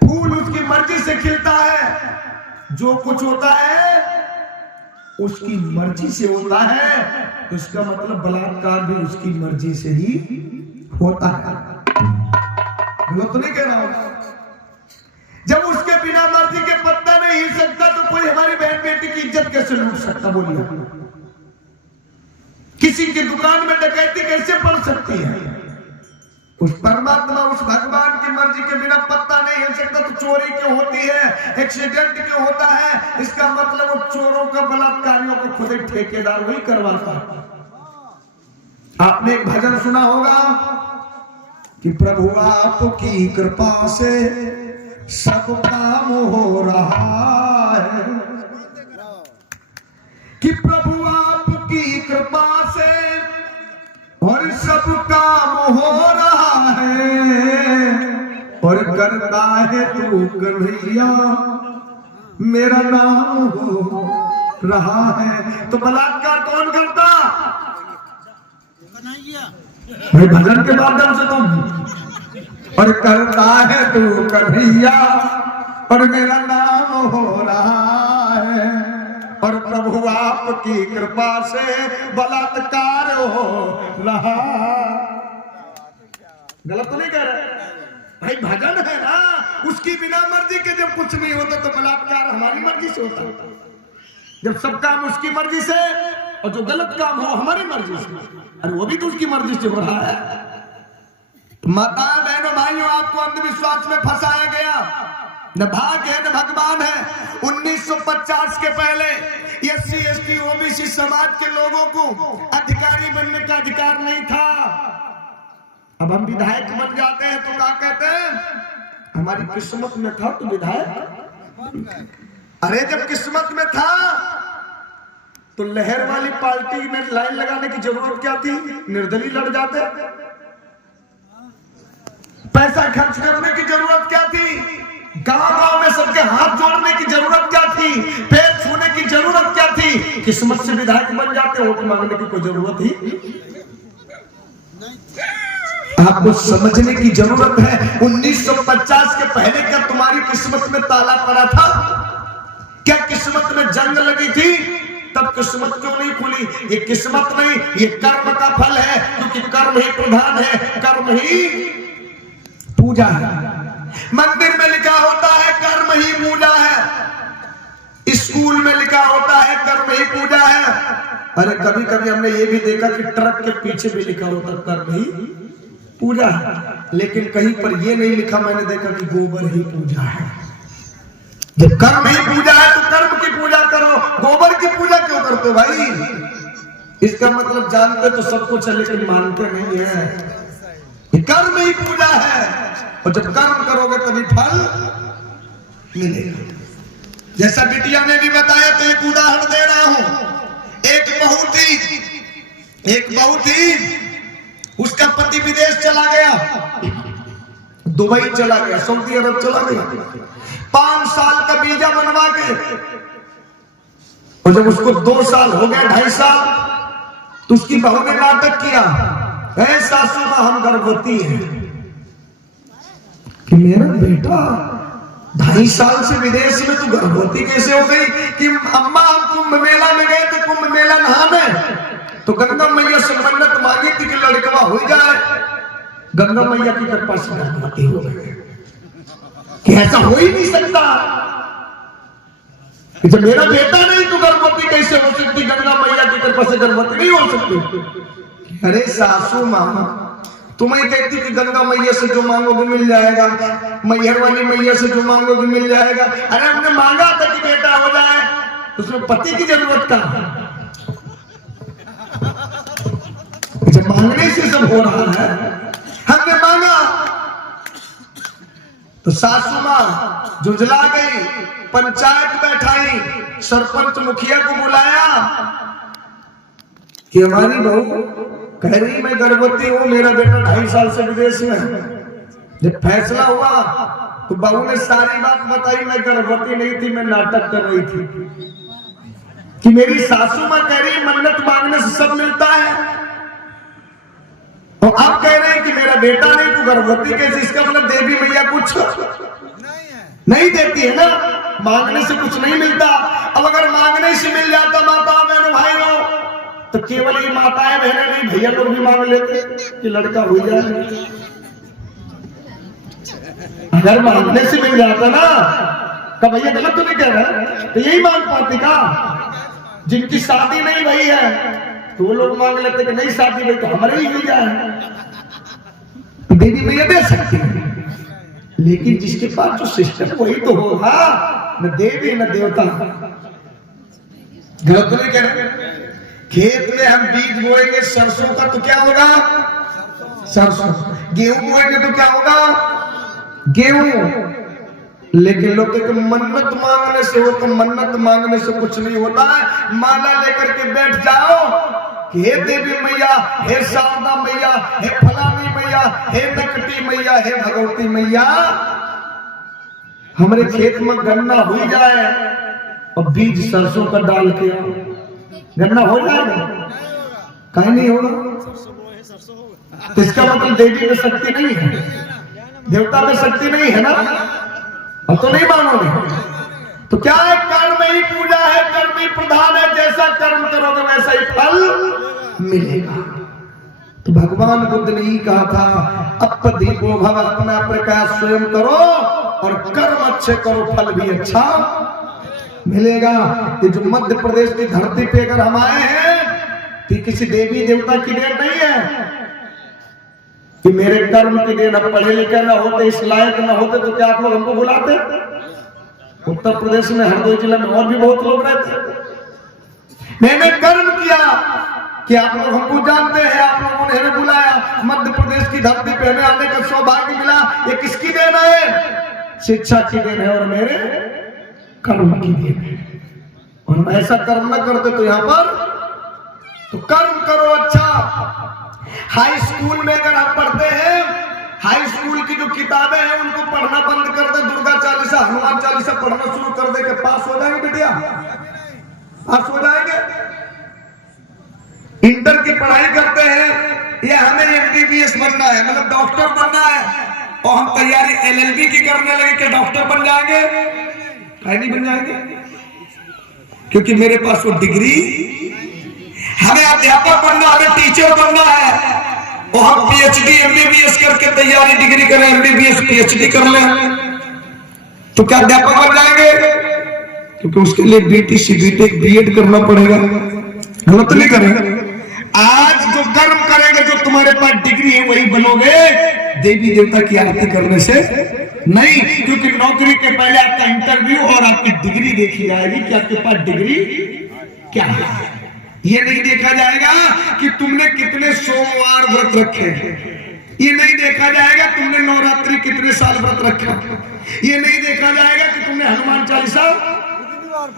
फूल उसकी मर्जी से खिलता है, जो कुछ होता है उसकी मर्जी से होता है, तो इसका मतलब बलात्कार भी उसकी मर्जी से ही होता है। गलत तो नहीं कह रहा हूं? जब उसके बिना मर्जी के पत्ता नहीं हिल सकता तो कोई हमारी बहन बेटी की इज्जत कैसे लूट सकता? बोलिए, किसी की दुकान में डकैती कैसे पड़ सकती है? उस परमात्मा, उस भगवान की मर्जी के बिना पत्ता नहीं हिल सकता, तो चोरी क्यों होती है, एक्सीडेंट क्यों होता है? इसका मतलब वो चोरों का, बलात्कारियों को खुद ही ठेकेदार वही करवाता है। आपने एक भजन सुना होगा कि प्रभु आपकी कृपा से सब काम हो रहा है, कि प्रभु आपकी कृपा से और सब काम हो रहा है, और करता है तू कन्हैया मेरा नाम हो रहा है। तो बलात्कार कौन करता? भाई भजन के माध्यम से तुम, और करता है तू कन्हैया और मेरा नाम हो रहा है, और प्रभु आपकी कृपा से बलात्कार हो रहा। गलत तो नहीं कह रहे भाई? भजन है ना, उसकी बिना मर्जी के जब कुछ नहीं होता तो बलात्कार हमारी मर्जी से होता है। जब सब काम उसकी मर्जी से और जो गलत काम हो हमारी मर्जी से, अरे वो भी तो उसकी मर्जी से हो रहा है। माता बहनों भाइयों, आपको अंधविश्वास में फंसाया गया, न भाग है न भगवान है। 1950 के पहले SC ST OBC समाज के लोगों को अधिकारी बनने का अधिकार नहीं था। अब हम विधायक बन जाते हैं तो क्या कहते हैं? हमारी किस्मत में था तो विधायक। अरे जब किस्मत में था तो लहर वाली पार्टी में लाइन लगाने की जरूरत क्या थी? निर्दलीय लड़ जाते। पैसा खर्च करने की जरूरत क्या थी? गांव-गांव में सबके हाथ जोड़ने की जरूरत क्या थी? पैर छूने की जरूरत क्या थी? किस्मत से विधायक बन जाते, वोट मांगने की कोई जरूरत ही। आपको समझने की जरूरत है, 1950 के पहले क्या तुम्हारी किस्मत में ताला पड़ा था? क्या किस्मत में जंग लगी थी? तब किस्मत क्यों नहीं खुली? ये किस्मत नहीं, ये कर्म का फल है, क्योंकि कर्म ही प्रधान है, कर्म ही पूजा है। मंदिर में लिखा होता है कर्म ही पूजा है, स्कूल में लिखा होता है कर्म ही पूजा है। अरे कभी कभी हमने ये भी देखा कि ट्रक के पीछे भी लिखा होता कर्म ही पूजा है, लेकिन कहीं पर ये नहीं लिखा मैंने देखा कि गोबर ही पूजा है। जब कर्म ही पूजा है तो कर्म की पूजा करो, गोबर की पूजा क्यों करते हो भाई? इसका मतलब जानते तो सब कुछ है लेकिन मानते नहीं है। कर्म ही पूजा है, और जब कर्म करोगे तभी फल मिलेगा। जैसा बिटिया ने भी बताया, तो एक उदाहरण दे रहा हूं। एक बहू थी, उसका पति विदेश चला गया, दुबई चला गया, सऊदी अरब चला गया, 5 साल का वीजा बनवा के, और जब उसको 2 साल हो गए, 2.5 साल, तो उसकी बहू ने नाटक किया, ऐ सासू मां हम गर्भवती हैं। कि मेरा बेटा 2.5 साल से विदेश में तू गर्भवती कैसे हो गई? कि अम्मा हम कुंभ मेला में गए थे, कुंभ मेला नहाने, तो गंगा मैया से मन्नत मांगी थी कि लड़कवा हो जाए। गंगा मैया की कृपा से गर्भवती हो गई। कि ऐसा हो ही नहीं सकता, कि जब मेरा बेटा नहीं तो गर्भवती कैसे हो सकती? गंगा मैया की कृपा से गर्भवती नहीं हो सकती। अरे सासू मामा, तुम्हें कहती कि गंगा मैया से जो मांगोगे मिल जाएगा, मैहर वाली मैया से जो मांगोगे मिल जाएगा। अरे हमने मांगा था कि बेटा हो जाए, उसमें पति की जरूरत कहां है? जब मांगने से सब हो रहा है, हमने मांगा तो सासू मां जुझला गई, पंचायत बैठाई, सरपंच मुखिया को बुलाया कि हमारी बहू कह रही मैं गर्भवती हूं, मेरा बेटा 2.5 साल से विदेश में है। जब फैसला हुआ तो बहू ने सारी बात बताई, मैं गर्भवती नहीं थी, मैं नाटक कर रही थी। कि मेरी सासू मां कह रही मन्नत मांगने से सब मिलता है, तो आप कह रहे हैं कि मेरा बेटा नहीं, तू गर्भवती कैसे? इसका मतलब देवी मैया कुछ नहीं देती है ना, मांगने से कुछ नहीं मिलता। अब अगर मांगने से मिल जाता माता बहनों भाइयों, तो केवल ये माताएं बहनें नहीं, भैया लोग भी मांग लेते कि लड़का हो जाए। अगर मांगने से मिल जाता ना, तो भैया गलत तो नहीं कह रहा, तो यही मांग पाती का। जिनकी शादी नहीं भई है तो वो लोग मांग लेते कि नहीं शादी भई तो हमारे ही हो जाए, देवी मैया दे सकती है। लेकिन जिसके पास जो सिस्टम वही तो होगा, न देवी न देवता। गलत तो नहीं कह रहे। खेत में हम बीज बोएंगे सरसों का तो क्या होगा? सरसों। गेहूं बोएंगे तो क्या होगा? गेहूं। लेकिन लोग के मन्नत मांगने से हो, तो मन्नत मांगने से कुछ नहीं होता है। माला लेकर के बैठ जाओ कि हे देवी मैया, हे शारदा मैया, हे फलानी मैया, हे नकटी मैया, हे भगवती मैया, हमारे खेत में गन्ना हो जाए और बीज सरसों का डाल के गन्ना हो जाएगा? कहीं नहीं होगा। तो इसका मतलब देवी में शक्ति नहीं है, देवता में शक्ति नहीं है ना। अब तो नहीं मानोगे तो क्या है? कर्म ही पूजा है, कर्म ही प्रधान है। जैसा कर्म करोगे वैसा ही फल मिलेगा। तो भगवान बुद्ध ने ही कहा था, अपदीपो भव, अपना प्रकाश स्वयं करो और कर्म अच्छे करो, फल भी अच्छा मिलेगा। ये जो मध्य प्रदेश की धरती पे अगर हम आए हैं तो किसी देवी देवता की देन नहीं है कि मेरे कर्म की देन, अब पढ़े लिखे न होते, इस लायक न होते तो क्या आप लोग हमको बुलाते? उत्तर प्रदेश में हरदोई जिला में और भी बहुत लोग रहते। मैंने कर्म किया कि आप लोग हमको जानते हैं, आप लोगों ने हमें बुलाया, मध्य प्रदेश की धरती पे हमें आने का सौभाग्य मिला। ये किसकी देन है? शिक्षा की देन है और मेरे कर्म की देन है। और हम ऐसा कर्म न करते तो यहाँ पर तो कर्म करो अच्छा। हाई स्कूल में अगर आप पढ़ते हैं, हाई स्कूल की जो किताबें हैं उनको पढ़ना बंद कर दे, दुर्गा चालीसा, हनुमान चालीसा पढ़ना शुरू कर दे, के पास हो जाएंगे बेटिया? पास हो जाएंगे। इंटर की पढ़ाई करते हैं, या हमें एमबीबीएस बनना है, मतलब डॉक्टर बनना है, और हम तैयारी एलएलबी की करने लगे कि डॉक्टर बन जाएंगे? कहीं नहीं बन जाएंगे, क्योंकि मेरे पास वो डिग्री। हमें अध्यापक बनना, हमें टीचर बनना है, और हम पीएचडी एमबीबीएस करके तैयारी डिग्री करें, एमबीबीएस पीएचडी कर लें, तो क्या अध्यापक बन जाएंगे? क्योंकि उसके लिए बीटीसी बीटेक बीएड करना पड़ेगा। गलत नहीं करेंगे। आज जो कर्म करेंगे, जो तुम्हारे पास डिग्री है वही बनोगे, देवी देवता की आरती करने से नहीं। क्योंकि नौकरी के पहले आपका इंटरव्यू और आपकी डिग्री देखी जाएगी कि आपके पास डिग्री क्या है। ये नहीं देखा जाएगा कि तुमने कितने सोमवार व्रत रखे, ये नहीं देखा जाएगा तुमने नवरात्रि कितने साल व्रत रखा, ये नहीं देखा जाएगा कि तुमने हनुमान चालीसा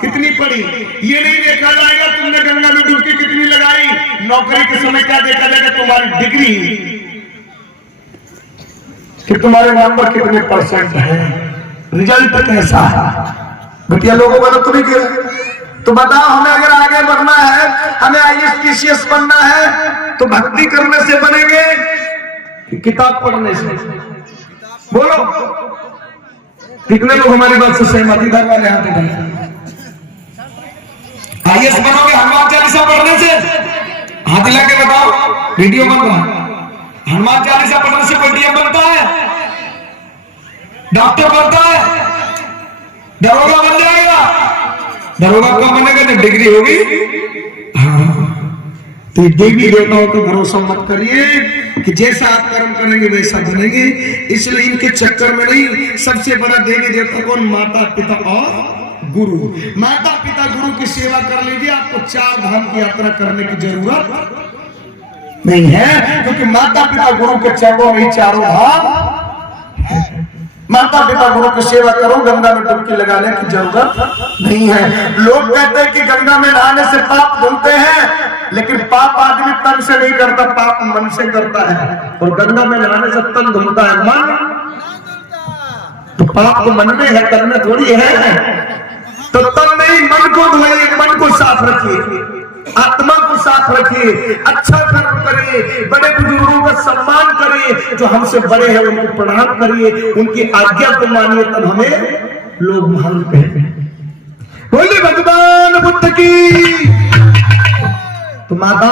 कितनी पढ़ी, ये नहीं देखा जाएगा तुमने गंगा में डुबकी कितनी लगाई। नौकरी के समय क्या देखा जाएगा? तुम्हारी डिग्री, कि तुम्हारे नंबर कितने परसेंट है, रिजल्ट कैसा है। बेटिया लोगों का तो नहीं कह। तो बताओ, हमें अगर आगे बढ़ना है, हमें आईएएस पीसीएस बनना है, तो भक्ति करने से बनेंगे कि किताब पढ़ने से? बोलो, कितने लोग हमारी बात से सहमति धर वाले हाथ उठाए? आईएएस बनोगे हनुमान चालीसा पढ़ने से? हाथ हिला के बताओ, वीडियो बन रहा है। हनुमान चालीसा पढ़ने से कोई डीएम बनता है, डॉक्टर बनता है, दरोगा बन जाएगा? दरोगा कब बनेगा? जब डिग्री होगी। हाँ, तो देवी देवताओं पर भरोसा मत करिए कि जैसा आप कर्म करेंगे वैसा बनेंगे। इसलिए इनके चक्कर में नहीं। सबसे बड़ा देवी देवता कौन? माता पिता और गुरु। माता पिता गुरु की सेवा कर लीजिए, आपको 4 धाम की यात्रा करने की जरूरत नहीं है, क्योंकि माता पिता गुरु के चरणों में 4 धाम। माता पिता गुरु की सेवा करो, गंगा में डुबकी लगाने की जरूरत नहीं है। लोग कहते हैं कि गंगा में नहाने से पाप धुलते हैं, लेकिन पाप आदमी तन से नहीं करता, पाप मन से करता है। और गंगा में नहाने से तन धुलता है, मन तो पाप तो मन में है, तन में थोड़ी है। तो तन नहीं, मन को धोइए, मन को साफ रखिए। आत्मा को साफ रखिए, अच्छा कर्म करिए, बड़े बुजुर्गों का सम्मान करिए, जो हमसे बड़े हैं उनको प्रणाम करिए, उनकी आज्ञा को मानिए, तब हमें लोग महान कहेंगे। बोलिए भगवान बुद्ध की। तो माता